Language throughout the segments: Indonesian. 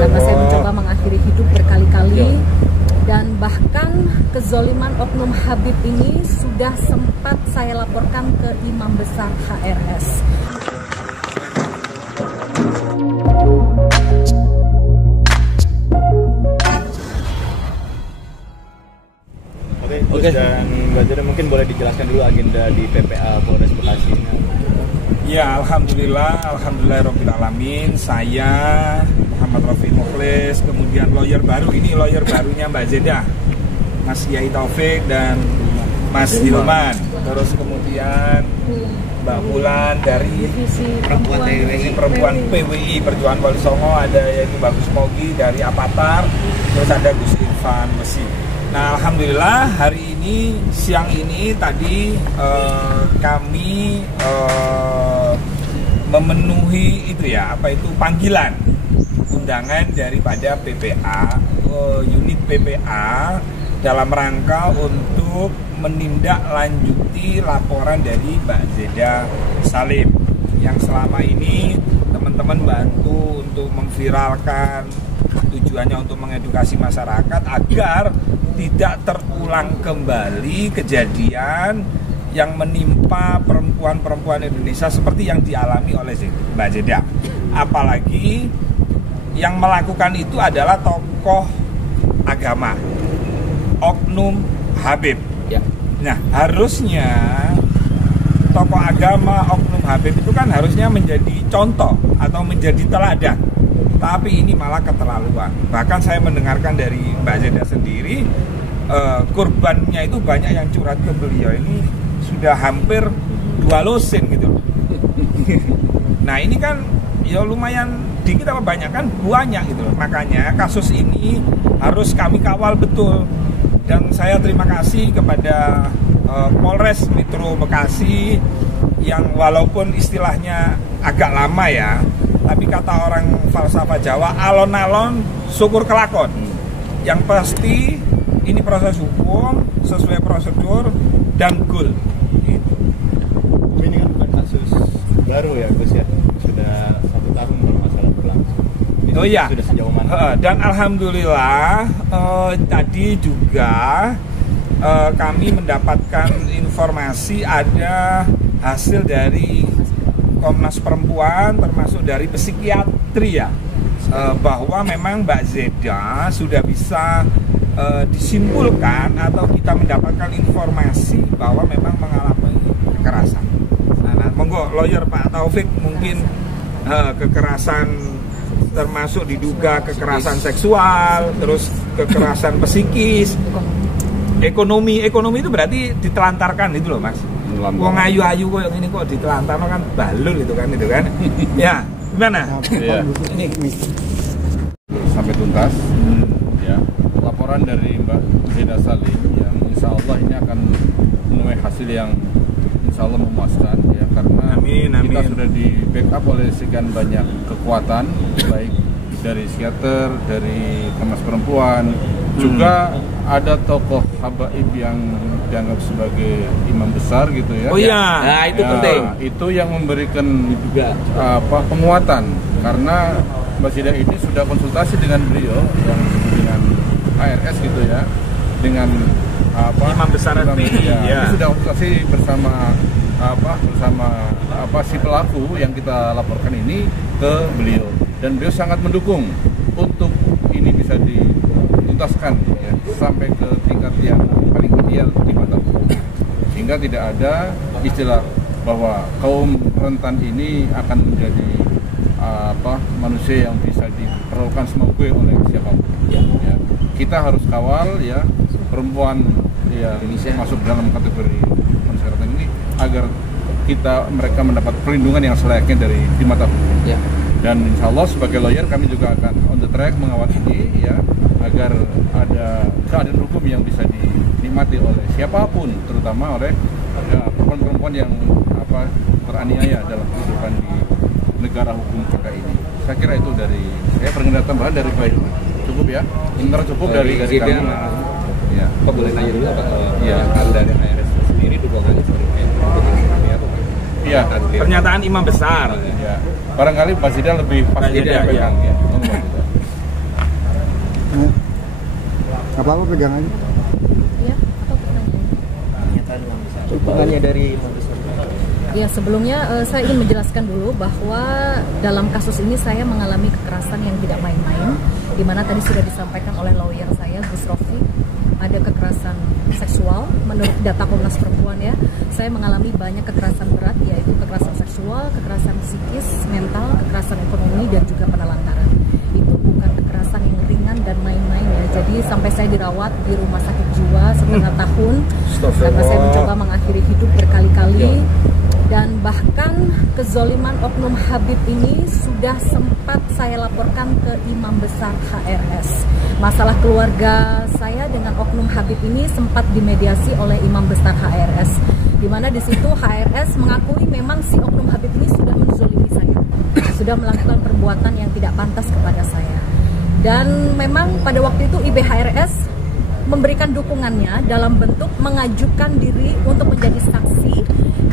karena saya mencoba mengakhiri hidup berkali-kali. Dan bahkan kezoliman oknum Habib ini sudah sempat saya laporkan ke Imam Besar HRS. Oke. Dan Mbak Zeda mungkin boleh dijelaskan dulu agenda di PPA Polres Bekasi. Ya, alhamdulillah alamin. Saya Muhammad Rafi Mukhlis, kemudian lawyer baru, ini lawyer barunya Mbak Zeda, Mas Yai Taufik dan Mas Hilman. Terus kemudian Mbak Bulan dari perempuan PWI Perjuangan Wali Songo, ada yaitu Bagus Mogi dari Avatar, terus ada Gus Irfan Besi. Nah, alhamdulillah hari ini, siang ini tadi kami memenuhi itu ya, panggilan undangan daripada PPA, unit PPA dalam rangka untuk menindaklanjuti laporan dari Mbak Zeda Salim yang selama ini teman-teman bantu untuk memviralkan, tujuannya untuk mengedukasi masyarakat agar tidak terulang kembali kejadian yang menimpa perempuan-perempuan Indonesia seperti yang dialami oleh Mbak Zeda. Apalagi yang melakukan itu adalah tokoh agama, oknum Habib. Ya. Nah, harusnya tokoh agama, oknum Habib itu kan harusnya menjadi contoh atau menjadi teladan. Tapi ini malah keterlaluan. Bahkan saya mendengarkan dari Mbak Zeda sendiri, korbannya itu banyak yang curhat ke beliau. Ini sudah hampir 2 lusin gitu. Nah, ini kan ya lumayan dikit apa banyak kan, banyak gitu loh. Makanya kasus ini harus kami kawal betul. Dan saya terima kasih kepada Polres Metro Bekasi yang walaupun istilahnya agak lama ya, tapi kata orang falsafah Jawa, alon-alon syukur kelakon. Yang pasti ini proses hukum sesuai prosedur dan goal. Gitu. Ini kan bukan kasus baru ya Gus ya, sudah 1 tahun masalah berlangsung. Oh iya. Sudah sejauh mana? Dan alhamdulillah tadi juga kami mendapatkan informasi ada hasil dari Komnas Perempuan termasuk dari psikiatri ya, bahwa memang Mbak Zeda sudah bisa disimpulkan atau kita mendapatkan informasi bahwa memang mengalami kekerasan. Nah, monggo lawyer Pak Taufik mungkin kekerasan termasuk diduga kekerasan seksual, terus kekerasan psikis, ekonomi itu berarti ditelantarkan itu loh Mas. Wong ayu-ayu kok yang ini kok ditelantarno kan balul itu kan ya, gimana? Ya. Ini sampai tuntas ya, laporan dari Mbak Zeda Salim yang insya Allah ini akan menuai hasil yang insya Allah memuaskan ya, karena amin. Kita sudah di backup oleh sekian banyak kekuatan, baik dari psikiater, dari Komnas Perempuan, juga ada tokoh habaib yang dianggap sebagai imam besar gitu ya. Oh iya, nah itu penting. Itu yang memberikan juga penguatan, karena Mbak Zeda ini sudah konsultasi dengan beliau yang dengan HRS gitu ya, dengan imam besar FPI ya. Ini sudah konsultasi bersama si pelaku yang kita laporkan ini ke beliau, dan beliau sangat mendukung untuk ini bisa dituntaskan ya, sampai ke tingkat yang paling ideal di mata hukum, sehingga tidak ada istilah bahwa kaum rentan ini akan menjadi manusia yang bisa diperlukan semoga oleh siapapun ya. Kita harus kawal ya perempuan ya masuk dalam kategori manusia rentan ini agar mereka mendapat perlindungan yang selayaknya di mata hukum ya. Dan insya Allah sebagai lawyer kami juga akan on the track mengawal ini ya, agar ada keadilan hukum yang bisa dinikmati oleh siapapun, terutama oleh perempuan-perempuan yang teraniaya dalam kehidupan di negara hukum kita ini. Saya kira itu dari saya. Perkenalkan tambahan dari Pak Hilman. Cukup ya? Inter cukup dari kami. Ya. Pak boleh tanya dulu Pak, ya. dari HRS sendiri dukungannya seperti apa? Iya, pernyataan imam besar. Ya. Barangkali Mbak Zeda lebih pasti ya. Bapak pegangannya. Ya, atau pertanyaan? Pernyataan Imam Besar. Dukungannya dari Imam Besar. Ya, sebelumnya saya ingin menjelaskan dulu bahwa dalam kasus ini saya mengalami kekerasan yang tidak main-main, di mana tadi sudah disampaikan oleh lawyer saya, Gus Rofi, ada kekerasan seksual. Menurut data Komnas Perempuan ya, saya mengalami banyak kekerasan berat, yaitu kekerasan seksual, kekerasan psikis, mental, kekerasan ekonomi, dan juga penelantaran. Itu bukan kekerasan yang ringan dan main-main ya. Jadi sampai saya dirawat di rumah sakit jiwa setengah tahun karena saya mencoba mengakhiri hidup berkali-kali. Dan bahkan kezoliman oknum Habib ini sudah sempat saya laporkan ke Imam Besar HRS. Masalah keluarga saya dengan oknum Habib ini sempat dimediasi oleh Imam Besar HRS, di mana di situ HRS mengakui memang si oknum Habib ini sudah menzolimi saya, sudah melakukan perbuatan yang tidak pantas kepada saya. Dan memang pada waktu itu IBHRS memberikan dukungannya dalam bentuk mengajukan diri untuk menjadi saksi,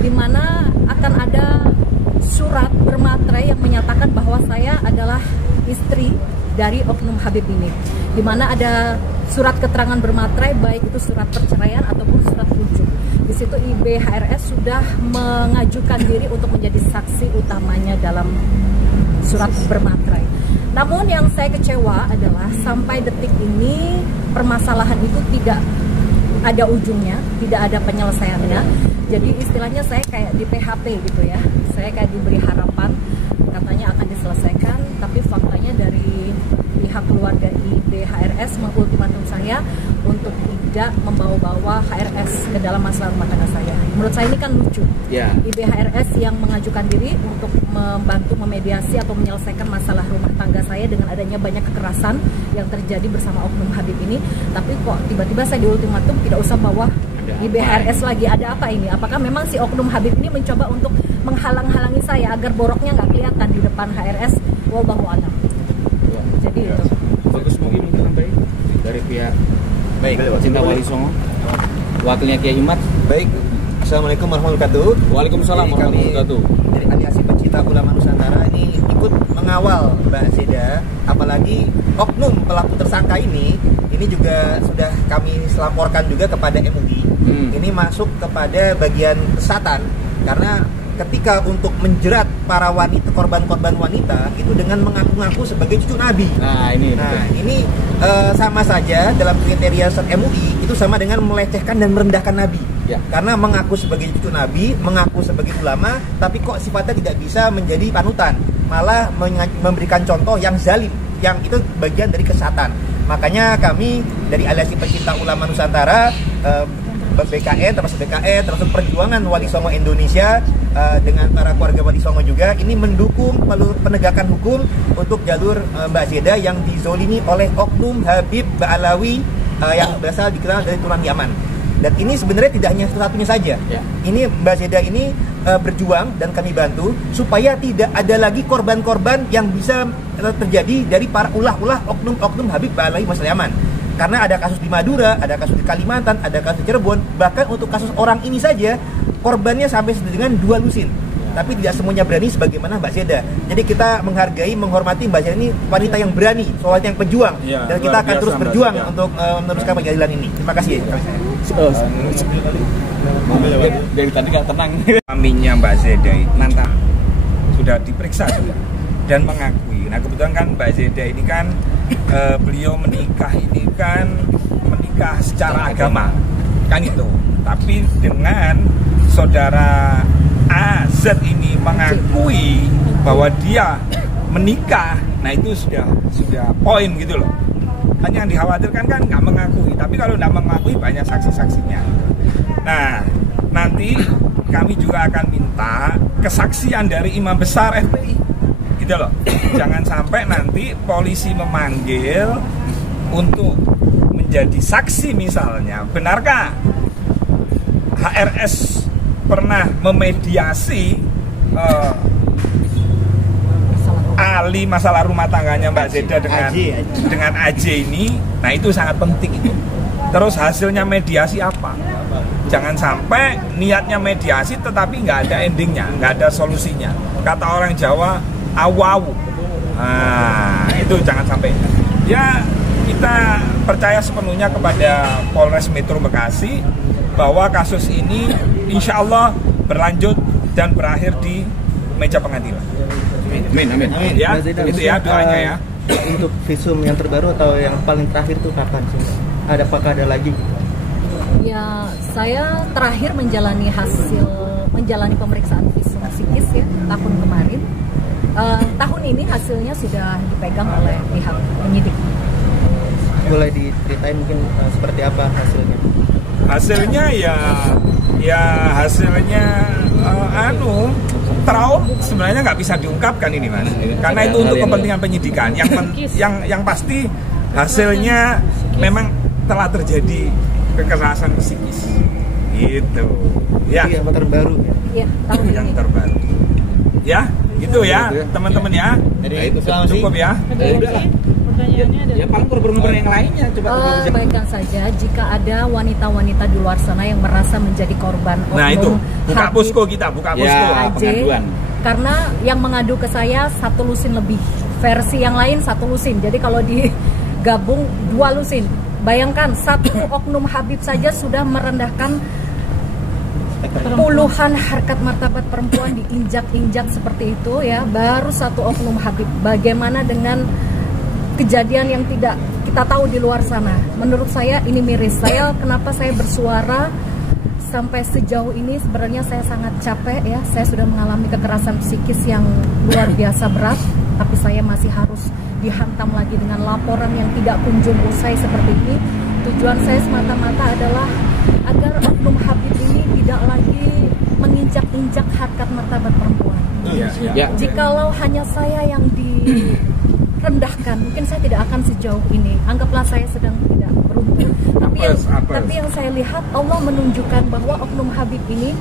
di mana akan ada surat bermaterai yang menyatakan bahwa saya adalah istri dari oknum Habib ini, di mana ada surat keterangan bermaterai, baik itu surat perceraian ataupun surat rujuk. Di situ IBHRS sudah mengajukan diri untuk menjadi saksi utamanya dalam surat bermaterai. Namun yang saya kecewa adalah sampai detik ini permasalahan itu tidak ada ujungnya, tidak ada penyelesaiannya. Jadi istilahnya saya kayak di PHP gitu ya. Saya kayak diberi harapan katanya akan diselesaikan, tapi faktanya dari pihak keluarga IBHRS mengultimatum saya untuk tidak membawa-bawa HRS ke dalam masalah rumah tangga saya. Menurut saya ini kan lucu. Ya. IBHRS yang mengajukan diri untuk membantu memediasi atau menyelesaikan masalah rumah tangga saya dengan adanya banyak kekerasan yang terjadi bersama oknum Habib ini, tapi kok tiba-tiba saya diultimatum tidak usah bawa IBHRS lagi. Ada apa ini? Apakah memang si oknum Habib ini mencoba untuk menghalang-halangi saya agar boroknya nggak kelihatan di depan HRS? Wallahu a'lam. Jadi itu. Bagus mungkin sampai dari pihak Cinta Wali Songo, wakilnya Kiai Imat. Baik, Assalamualaikum warahmatullahi wabarakatuh. Waalaikumsalam warahmatullahi wabarakatuh. Dari Aliansi Pencinta Ulama Nusantara ini ikut mengawal Mbak Zeda, apalagi oknum pelaku tersangka ini juga sudah kami laporkan juga kepada MUI. Ini masuk kepada bagian kesatan, karena ketika untuk menjerat para wanita, korban-korban wanita itu dengan mengaku-ngaku sebagai cucu Nabi. Ini sama saja dalam kriteria MUI itu sama dengan melecehkan dan merendahkan Nabi. Ya. Karena mengaku sebagai cucu Nabi, mengaku sebagai ulama, tapi kok sifatnya tidak bisa menjadi panutan, malah memberikan contoh yang zalim, yang itu bagian dari kesatan. Makanya kami dari Aliansi Pencinta Ulama Nusantara, BKN, termasuk BKN, termasuk Perjuangan Wali Songo Indonesia, dengan para keluarga Wali Songo juga, ini mendukung penegakan hukum untuk jalur Mbak Zeda yang dizolimi oleh oknum Habib Ba'alawi yang berasal dikenal dari turunan Yaman. Dan ini sebenarnya tidak hanya satu-satunya saja. Ini Mbak Zeda ini berjuang dan kami bantu supaya tidak ada lagi korban-korban yang bisa terjadi dari para ulah-ulah oknum-oknum Habib Ba'alawi Masal Yaman. Karena ada kasus di Madura, ada kasus di Kalimantan, ada kasus di Cirebon, bahkan untuk kasus orang ini saja korbannya sampai dengan 2 lusin. Tapi tidak semuanya berani sebagaimana Mbak Zeda. Jadi kita menghargai, menghormati Mbak Zeda ini wanita yang berani, soalnya yang pejuang. Ya, dan kita akan terus berjuang untuk meneruskan pengadilan ini. Terima kasih. Dari tadi gak tenang. Suaminya Mbak Zeda itu sudah diperiksa juga dan mengakui. Nah kebetulan kan Mbak Zeda ini kan beliau menikah secara agama kan itu. Tapi dengan saudara AZ ini mengakui bahwa dia menikah, nah itu sudah poin gitu loh. Hanya yang dikhawatirkan kan nggak mengakui, tapi kalau nggak mengakui banyak saksi-saksinya. Nah nanti kami juga akan minta kesaksian dari Imam Besar FPI gitu loh. Jangan sampai nanti polisi memanggil untuk menjadi saksi misalnya, benarkah HRS pernah memediasi ahli masalah rumah tangganya Mbak Zeda dengan AJ ini? Nah itu sangat penting itu. Terus hasilnya mediasi apa? Jangan sampai niatnya mediasi tetapi nggak ada endingnya, nggak ada solusinya. Kata orang Jawa, awawu. Nah itu jangan sampai. Ya kita percaya sepenuhnya kepada Polres Metro Bekasi bahwa kasus ini insya Allah berlanjut dan berakhir di meja pengadilan. Amin, amin. Ya, itu ya doanya ya. Untuk visum yang terbaru atau yang paling terakhir tuh kapan sih? Apakah ada lagi? Ya, saya terakhir menjalani pemeriksaan visum psikis ya tahun kemarin. Tahun ini hasilnya sudah dipegang oleh pihak penyidik. Boleh diceritain mungkin seperti apa hasilnya? Hasilnya hasilnya sebenarnya nggak bisa diungkapkan ini Mas, karena itu untuk kepentingan penyidikan. Yang pasti hasilnya memang telah terjadi kekerasan psikis gitu ya. Yang terbaru ya tahun yang ini. terbaru ya gitu ya teman-teman ya. Cukup ya. Pertanyaannya ada. Ya paling korban-korban yang lainnya coba. Baikkan saja jika ada wanita-wanita di luar sana yang merasa menjadi korban Nah itu buka Habib posko kita, buka posko. Ya, AJ, pengaduan. karena yang mengadu ke saya 1 lusin lebih, versi yang lain 1 lusin. Jadi kalau digabung 2 lusin. Bayangkan satu oknum Habib saja sudah merendahkan puluhan harkat martabat perempuan, diinjak-injak seperti itu ya. Baru satu oknum Habib. Bagaimana dengan kejadian yang tidak kita tahu di luar sana? Menurut saya ini miris. Kenapa saya bersuara sampai sejauh ini? Sebenarnya saya sangat capek ya. Saya sudah mengalami kekerasan psikis yang luar biasa berat, tapi saya masih harus dihantam lagi dengan laporan yang tidak kunjung usai seperti ini. Tujuan saya semata-mata adalah agar oknum Habib ini tidak lagi menginjak-injak harkat martabat perempuan. Ya. Jikalau hanya saya yang direndahkan, mungkin saya tidak akan sejauh ini. Anggaplah saya sedang tidak beruntung. Tapi yang saya lihat, Allah menunjukkan bahwa oknum Habib ini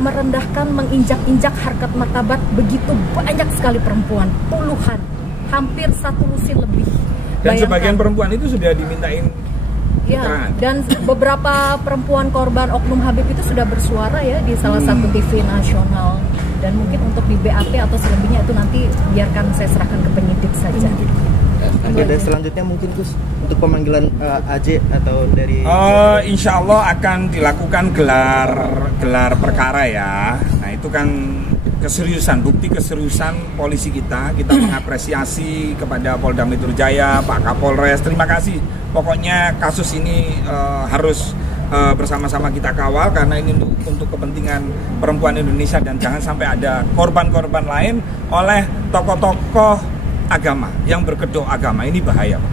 merendahkan, menginjak-injak harkat martabat begitu banyak sekali perempuan, puluhan, hampir 1 lusin lebih. Dan Bayangkan. sebagian perempuan itu sudah dimintain Ya, dan beberapa perempuan korban oknum Habib itu sudah bersuara ya di salah satu TV nasional. Dan mungkin untuk di BAP atau selebihnya itu nanti biarkan saya serahkan ke penyidik saja. Agenda selanjutnya mungkin Gus untuk pemanggilan AJ atau dari insya Allah akan dilakukan gelar perkara ya. Nah itu kan keseriusan, bukti keseriusan polisi kita mengapresiasi kepada Polda Metro Jaya, Pak Kapolres, terima kasih. Pokoknya kasus ini harus bersama-sama kita kawal karena ini untuk kepentingan perempuan Indonesia dan jangan sampai ada korban-korban lain oleh tokoh-tokoh agama yang berkedok agama. Ini bahaya, Pak.